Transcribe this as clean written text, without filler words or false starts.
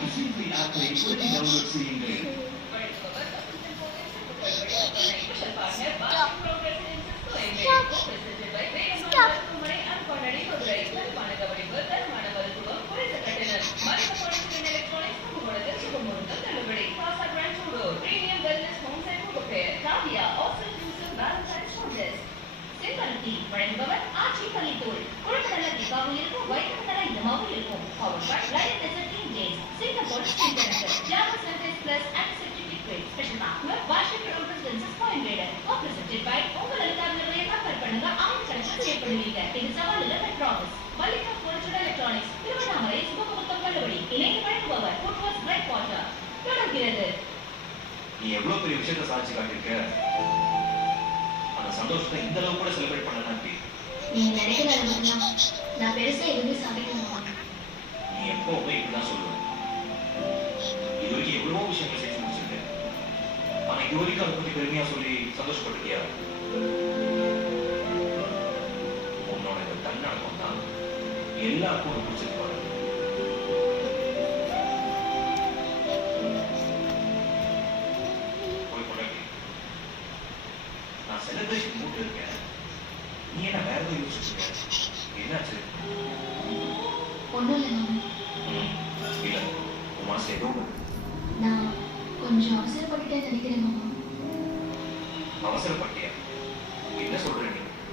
किसी भी ऐप में कोई डाउनलोड செய்யுங்கள். வழங்குபவர் ஆட்சி பள்ளித்தூள் குழந்தைகள தீபாவளி இருக்கும் வைட்டமின்கள இதமாவும் இருக்கும் power by light desert days Singapore internet Java service plus acceptive liquid special partner washing representations point radar presented by உங்கள் எல்லாருடைய கம்பேர் பண்ணுங்க ஆன் கனெக்ஷன் செய்யப்படுவீங்க இது சவால் இல்ல promise Mallika furniture electronics Tiruvannamalai சுபமுகூர்த்தம் தள்ளுபடி இணைந்து வழங்குபவர் ஃபுட்வாஸ் பிரைட் வாட்டர் தொடர்கிறது. நீ எவ்வளவு பெரிய விஷயத்தை சாதிச்சு காட்டியிருக்க. அந்த சந்தோஷத்தை இந்த அளவுக்கு கூட செலிப்ரேட் பண்ணலாம். நீங்க நினைக்கிறதெல்லாம் நான் பெருசா எதுவுமே சாதிக்கணும். நீ எப்பவுமே இப்படிதான் சொல்லுவேன். இது வரைக்கும் எவ்வளவோ விஷயங்கள் செஞ்சு முடிச்சிருக்கேன். ஆனா இது வரைக்கும் அதை பத்தி பெருமையா சொல்லி சந்தோஷப்பட்டிருக்கியா? உன்னோட இந்த தன்னடக்கம் தான் எல்லாருக்கும் பிடிச்சிருப்பாங்க. நான் செலிப்ரேஷன் மூட் இருக்கேன். நீ என்ன வேற எதுவும் யோசிச்சுருக்க? என்னாச்சு? ஒன்றும் இல்லை மாமா. இல்லை, உன் மனசு ஏதோ நான் கொஞ்சம் அவசரப்பட்டுட்டேன்னு நினைக்கிறேன் மாமா. அவசரப்பட்டு